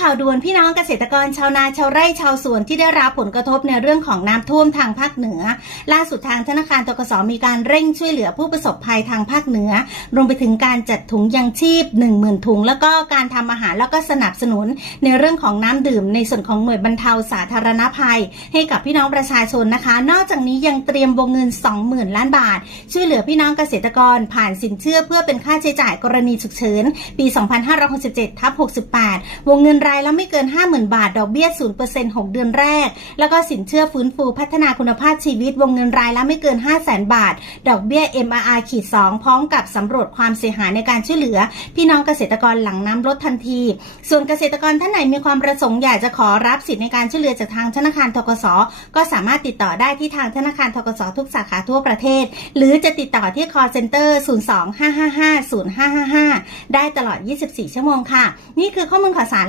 ข่าวด่วนพี่น้องเกษตรกรชาวนาชาวไร่ชาวสวนที่ได้รับผลกระทบในเรื่องของน้ำท่วมทางภาคเหนือ ล่าสุดทางธนาคารตกสมีการเร่งช่วยเหลือผู้ประสบภัยทางภาคเหนือ รวมไปถึงการจัดถุงยังชีพ 10,000 ถุง แล้วก็การทำอาหารแล้วก็สนับสนุนในเรื่องของน้ำดื่ม ในส่วนของหน่วยบรรเทาสาธารณภัย ให้กับพี่น้องประชาชนนะคะ นอกจากนี้ยังเตรียมวงเงิน 20,000 ล้านบาท ช่วยเหลือพี่น้องเกษตรกรผ่านสินเชื่อเพื่อเป็นค่าใช้จ่ายกรณีฉุกเฉินปี 2567ทับ68 วงเงินรายละไม่เกิน 50,000 บาท ดอกเบี้ย 0% 6 เดือนแรก แล้วก็สินเชื่อฟื้นฟูพัฒนาคุณภาพชีวิตวงเงินรายละไม่เกิน 500,000 บาท ดอกเบี้ย MRR ขีด2พร้อมกับสำรวจความเสียหายในการช่วยเหลือ พี่น้องเกษตรกรหลังน้ำลดทันที ส่วนเกษตรกรท่านไหนมีความประสงค์อยากจะขอรับสิทธิ์ในการช่วยเหลือจากทางธนาคารทกสก็สามารถติดต่อได้ที่ทางธนาคารทกสทุกสาขาทั่วประเทศ หรือจะติดต่อที่ call center 02 555 0555 ได้ตลอด 24 ชั่วโมงค่ะ นี่คือข้อมูลข่าวสาร